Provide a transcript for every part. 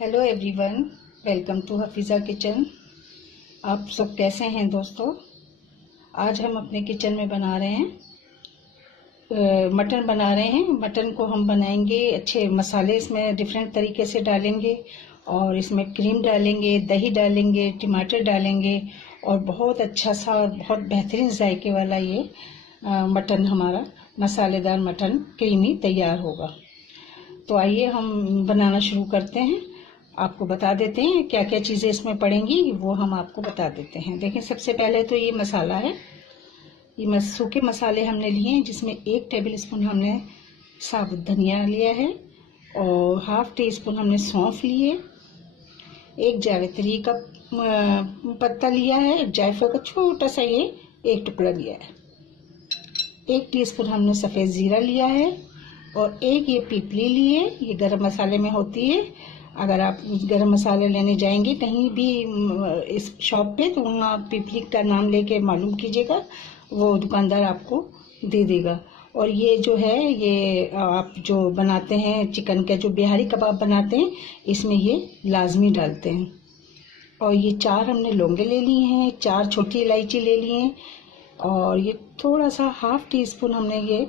Hello everyone, welcome to Hafiza kitchen. आप सब कैसे हैं दोस्तों? आज हम अपने किचन में बना रहे हैं मटन बना रहे हैं। मटन को हम बनाएंगे, अच्छे मसाले इसमें डिफरेंट तरीके से डालेंगे और इसमें क्रीम डालेंगे, दही डालेंगे, टमाटर डालेंगे और बहुत अच्छा सा और बहुत बेहतरीन जायके वाला ये मटन हमारा मसालेदार मटन क्रीमी तैयार होगा। तो आइए हम बनाना शुरू करते हैं। आपको बता देते हैं क्या क्या चीज़ें इसमें पड़ेंगी, वो हम आपको बता देते हैं। देखिए, सबसे पहले तो ये मसाला है। ये सूखे मसाले हमने लिए हैं, जिसमें 1 टेबल स्पून हमने साबुत धनिया लिया है और ½ टी स्पून हमने सौंफ लिए, 1 जावित्री का पत्ता लिया है, जायफल का छोटा सा ये 1 टुकड़ा लिया है, 1 टीस्पून हमने सफ़ेद ज़ीरा लिया है और 1 ये पीपली लिए। ये गरम मसाले में होती है। अगर आप गरम मसाले लेने जाएंगे कहीं भी इस शॉप पे, तो वहाँ पीपली का नाम लेके मालूम कीजिएगा, वो दुकानदार आपको दे देगा। और ये जो है, ये आप जो बनाते हैं चिकन का, जो बिहारी कबाब बनाते हैं, इसमें ये लाजमी डालते हैं। और ये 4 हमने लौंगे ले लिए हैं, 4 छोटी इलायची ले लिए हैं और ये थोड़ा सा ½ टी स्पून हमने ये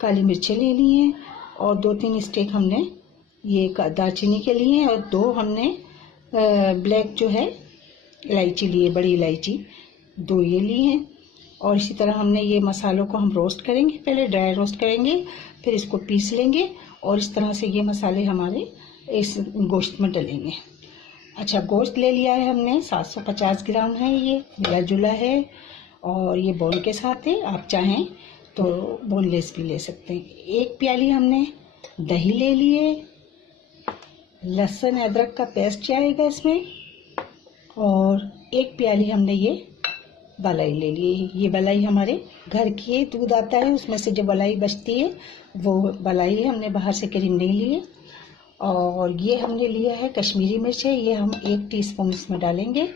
काली मिर्चें ले ली हैं और 2-3 स्टेक हमने ये दालचीनी के लिए हैं और 2 हमने ब्लैक जो है इलायची लिए, बड़ी इलायची 2 ये ली हैं। और इसी तरह हमने ये मसालों को हम रोस्ट करेंगे, पहले ड्राई रोस्ट करेंगे, फिर इसको पीस लेंगे और इस तरह से ये मसाले हमारे इस गोश्त में डलेंगे। अच्छा, गोश्त ले लिया है हमने, 750 ग्राम है, ये मिला जुला है और ये बोन के साथ है। आप चाहें तो बोनलेस भी ले सकते हैं। 1 प्याली हमने दही ले लिए, लहसुन अदरक का पेस्ट जाएगा इसमें, और 1 प्याली हमने ये मलाई ले ली। ये मलाई हमारे घर की दूध आता है, उसमें से जो मलाई बचती है वो मलाई हमने बाहर से क्रीम नहीं ली है। और ये हमने लिया है कश्मीरी मिर्च है, ये हम 1 टीस्पून इसमें डालेंगे,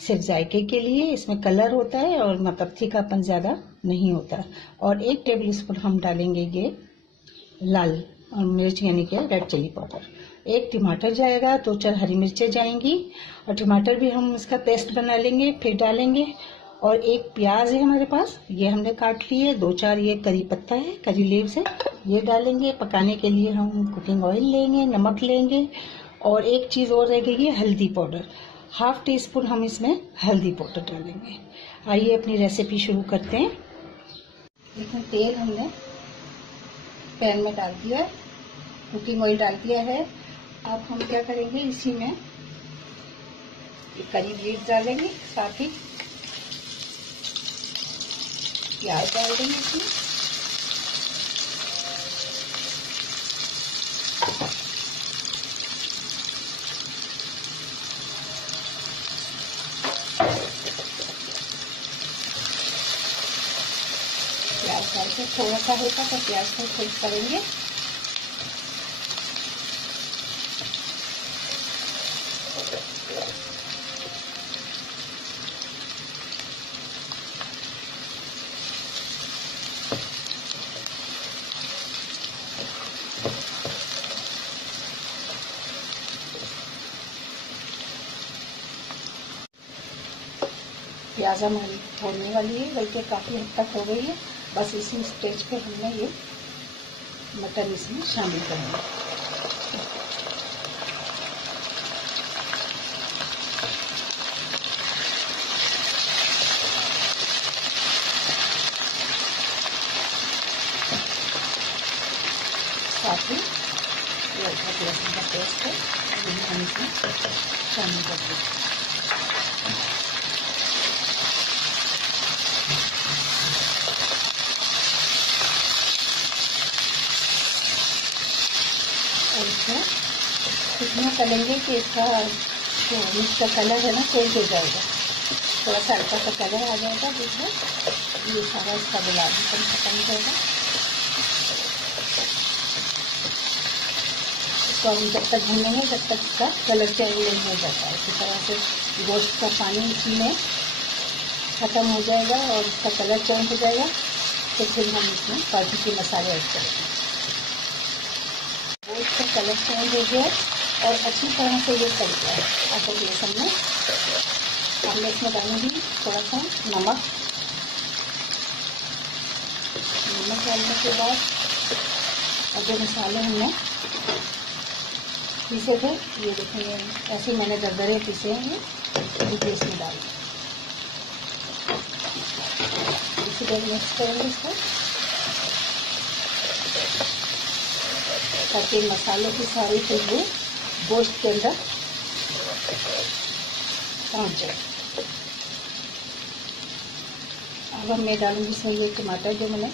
सिर्फ जायके के लिए। इसमें कलर होता है और मतलब तीखापन ज़्यादा नहीं होता। और 1 टेबल स्पून हम डालेंगे ये लाल मिर्च यानी कि रेड चिली पाउडर। 1 टमाटर जाएगा, 2-4 हरी मिर्चें जाएंगी और टमाटर भी हम इसका पेस्ट बना लेंगे फिर डालेंगे। और 1 प्याज है हमारे पास, ये हमने काट लिए। 2-4 ये करी पत्ता है, करी लीव्स है, ये डालेंगे। पकाने के लिए हम कुकिंग ऑयल लेंगे, नमक लेंगे और एक चीज़ और रह गई है, हल्दी पाउडर। ½ टी स्पून हम इसमें हल्दी पाउडर डालेंगे। आइए अपनी रेसिपी शुरू करते हैं। देखिए, तेल हमने पैन में डाल दिया है, कुकिंग ऑयल डाल दिया है। अब हम क्या करेंगे, इसी में करी लीव्स डालेंगे, साथ ही प्याज डाल देंगे इसमें। प्याज डाल के थोड़ा सा हल्का सा प्याज को फ्राई करेंगे। प्याज हमारी होने वाली है, बल्कि काफ़ी हद तक हो गई है। बस इसी स्टेज पे हमने ये मटन इसमें शामिल करेंगे। साथ ही ये अदरक लहसुन का पेस्ट है, ये हम इसमें शामिल कर देंगे। और इसमें इतना तलेंगे कि इसका जो मिर्च का कलर है ना, चेंज हो जाएगा, थोड़ा सा हल्का सा कलर आ जाएगा, जिसमें ये सारा इसका गुलाबीपन खत्म हो जाएगा। इसको हम जब तक भूनेंगे जब तक इसका कलर चेंज नहीं हो जाता है। इसी तरह से गोश्त का पानी इसमें खत्म हो जाएगा और इसका कलर चेंज हो जाएगा, तो फिर हम इसमें बाकी के मसाले ऐड करेंगे। गोश्त का कलर चेंज हो गया और अच्छी तरह से ये तल गया है अदरक लहसुन में। अब मैं इसमें डालूँगी थोड़ा सा नमक। नमक डालने के बाद और जो मसाले हमने पीसे थे, ये देखिए ऐसे मैंने दरदरे पीसे हैं, ये इसमें डाल इसी तरह मिक्स करेंगे इसको, ताकि मसालों की सारी खुशबू गोश्त के अंदर पहुँच जाए। अब मैं डालूंगी इसमें ये टमाटर, जो मैंने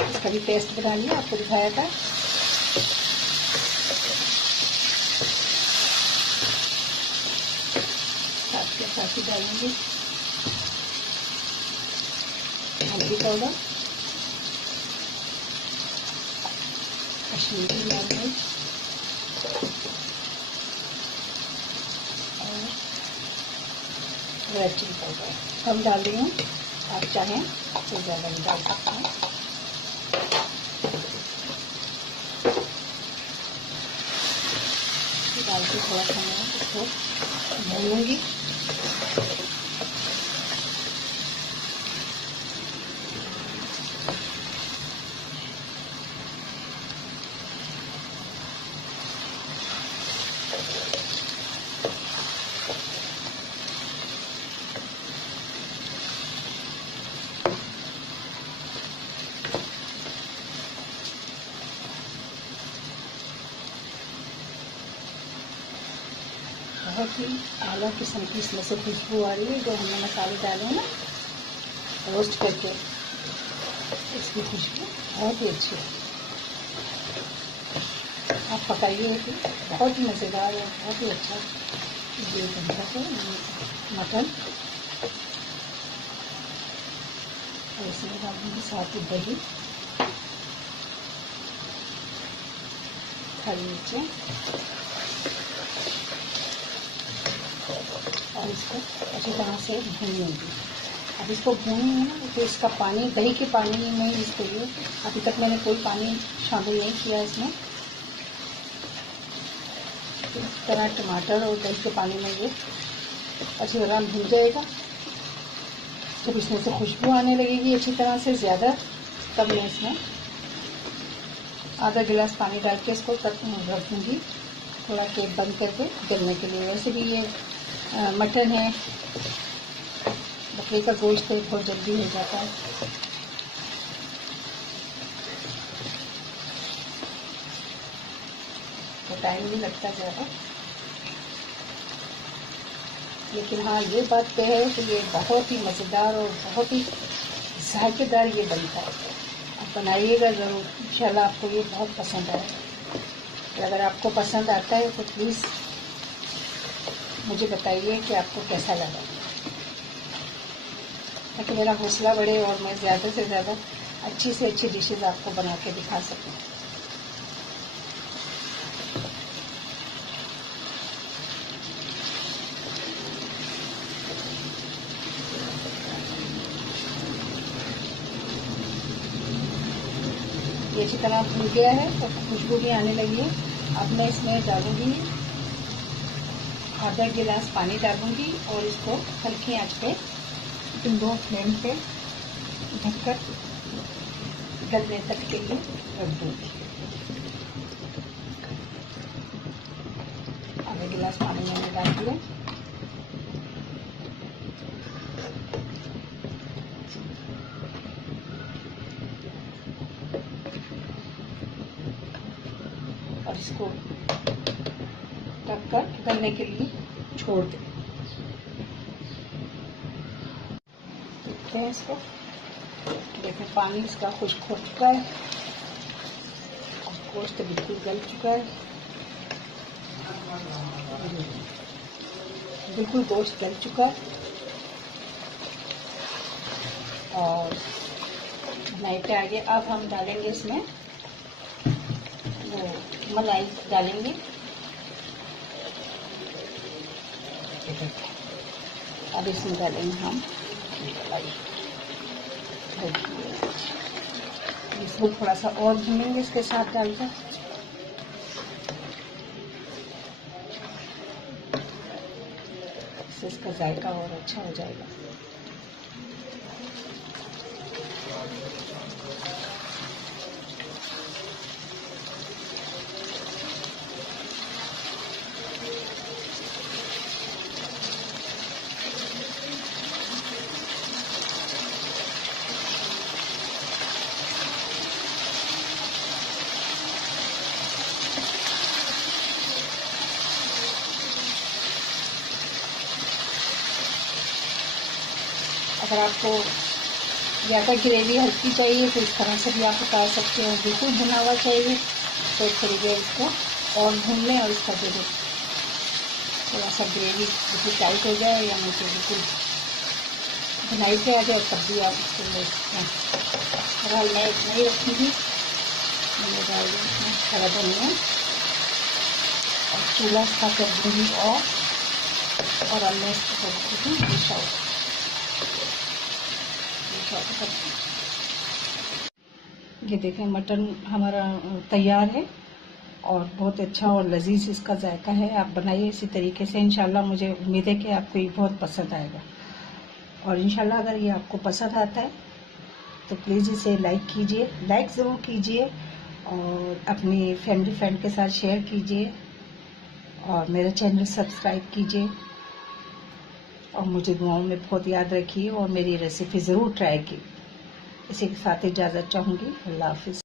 इसका भी पेस्ट बना लिया, आपको दिखाया था। साथ के साथ ही डालूंगी हल्दी पाउडर, कश्मीरी लाल मिर्च और रेड चिली पाउडर कम डाल रही हूँ, आप चाहें तो ज़्यादा भी डाल सकते हैं। डाल के थोड़ा सा मैं इसको भूनूंगी। बहुत ही आला किस्म की इसमें से खुशबू आ रही है, जो हमने मसाले डाले हैं ना रोस्ट करके, इसकी खुशबू बहुत ही अच्छी है। आप पकाइए कि बहुत ही मज़ेदार है, बहुत ही अच्छा ये बनता है मटन। और इसमें डालूंगी साथ ही दही, हरी मिर्चें और इसको अच्छी तरह से भून लूँगी। अब इसको भूनी है ना, तो इसका पानी दही के पानी में इसको ये, अभी तक मैंने कोई पानी शामिल नहीं किया इसमें। इस तरह टमाटर और दही के पानी में ये अच्छी तरह भून जाएगा। जब इसमें से खुशबू आने लगेगी अच्छी तरह से ज़्यादा, तब मैं इसमें आधा गिलास पानी डाल के इसको तक रख दूँगी, थोड़ा केक बंद करके गलने के लिए। वैसे भी ये मटन है, बकरे का गोश्त है, बहुत जल्दी हो जाता है। तो टाइम नहीं लगता ज़्यादा, लेकिन हाँ ये बात तो है कि ये बहुत ही मज़ेदार और बहुत ही जायकेदार ये बनता है। आप बनाइएगा ज़रूर, इंशाल्लाह आपको ये बहुत पसंद आएगा। अगर आपको पसंद आता है तो प्लीज़ मुझे बताइए कि आपको कैसा लगा, ताकि मेरा हौसला बढ़े और मैं ज़्यादा से ज़्यादा अच्छी से अच्छी डिशेज़ आपको बना के दिखा सकूँ। ये अच्छी तरह भून गया है और खुशबू भी आने लगी है। अब मैं इसमें डालूंगी आधा गिलास पानी डालूंगी और इसको हल्की आंच पे लो फ्लेम पे ढककर गलने तक के लिए रख दूंगी। आधा गिलास पानी मैंने डाल दिया। और इसको ढककर गलने के लिए छोड़ दें। देखते हैं इसको, देखें पानी इसका खुश्क हो चुका है और गोश्त बिल्कुल गल चुका है, बिल्कुल गोश्त गल चुका है। और नाइट आ गया। अब हम डालेंगे इसमें वो मलाई डालेंगे। अब इसमें डालेंगे हम मलाई, इसको थोड़ा सा और भूनेंगे इसके साथ डालकर। इससे इसका जायका और अच्छा हो जाएगा। अगर आपको ज़्यादा ग्रेवी हल्की चाहिए तो इस तरह से भी आप उतार सकते हो। बिल्कुल भुना हुआ चाहिए तो इस तरीके इसको और भून लें और इसका जो थोड़ा सा ग्रेवी बिल्कुल टाइट हो जाए या नहीं तो बिल्कुल भुनाई पे आ जाए तब भी आप इसको ले सकते हैं। फिलहाल मैं नहीं रखूँगी, मैंने डाल दिया इसमें हरा धनिया और चूल्हा इसका कर दूँगी और अब मैं इसको कर दूँगी डिश आउट। ये देखें मटन हमारा तैयार है और बहुत अच्छा और लजीज इसका जायका है। आप बनाइए इसी तरीके से, इंशाल्लाह मुझे उम्मीद है कि आपको ये बहुत पसंद आएगा। और इंशाल्लाह अगर ये आपको पसंद आता है तो प्लीज़ इसे लाइक कीजिए, लाइक ज़रूर कीजिए और अपनी फैमिली फ्रेंड के साथ शेयर कीजिए और मेरा चैनल सब्सक्राइब कीजिए और मुझे दुआओं में बहुत याद रखिए और मेरी रेसिपी ज़रूर ट्राई की। इसी के साथ इजाज़त चाहूँगी। अल्लाह हाफिज़।